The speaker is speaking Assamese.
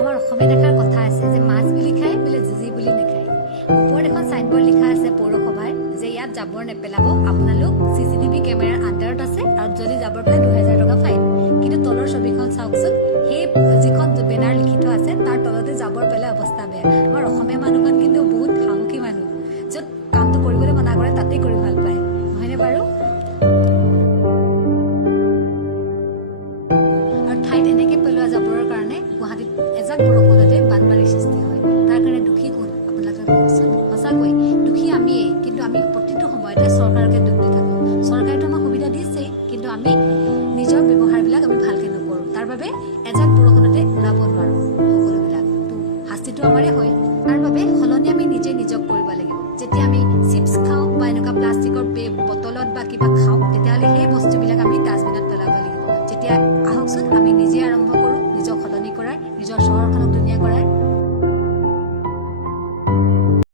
আমাৰ অসমীয়া দেখাৰ কথা আছে যে মাছ বুলি খায় বোলে জিজি বুলি নাখায়। ওপৰত এখন চাইনবোৰ্ড লিখা আছে পৌৰসভাৰ যে ইয়াত জাবৰ নেপেলাব, আপোনালোক CCTV কেমেৰাৰ আণ্ডাৰত আছে আৰু যদি জাবৰ পেলাই 2000 টকা ফাইন। কিন্তু তলৰ ছবিখন চাওকচোন, সেই যিখন বেনাৰ লিখি থোৱা আছে তাৰ তলতে জাবৰ পেলাই অৱস্থা বেয়া। আমাৰ অসমীয়া মানুহখন কিন্তু বহুত সাহসী মানুহ, য'ত কামটো কৰিবলৈ মনা কৰে তাতেই কৰি ভাল পায়, নহয়নে বাৰু? আৰু ঠাইত এনেকে পেলোৱা জাবৰৰ কাৰণে গুৱাহাটীত এজাক বৰষুণতে বানপানীৰ সৃষ্টি হয়। তাৰ কাৰণে দুখী কোন আপোনালোকে কওকচোন? সঁচাকৈ দুখী আমিয়েই, কিন্তু আমি প্ৰতিটো সময়তে চৰকাৰকে দুখ দি থাকোঁ। চৰকাৰেতো আমাক সুবিধা দিছেই, কিন্তু আমি নিজৰ ব্যৱহাৰবিলাক আমি ভালকৈ নকৰোঁ। তাৰ বাবে এজাক বৰষুণতে ওলাব নোৱাৰোঁ সকলোবিলাক, তো শাস্তিটো আমাৰে হয়। তাৰ বাবে সলনি আমি নিজে নিজক কৰিব লাগিব। যেতিয়া আমি চিপছ খাওঁ বা এনেকুৱা প্লাষ্টিকৰ বটলত বা কিবা খাওঁ, তেতিয়াহ'লে সেই বস্তুবিলাক আমি ডাষ্টবিনত পেলাব লাগিব। যেতিয়া আহকচোন আমি নিজে আৰম্ভ কৰোঁ নিজক সলনি কৰাৰ, নিজৰ চহৰখনক ধুনীয়া কৰাৰ।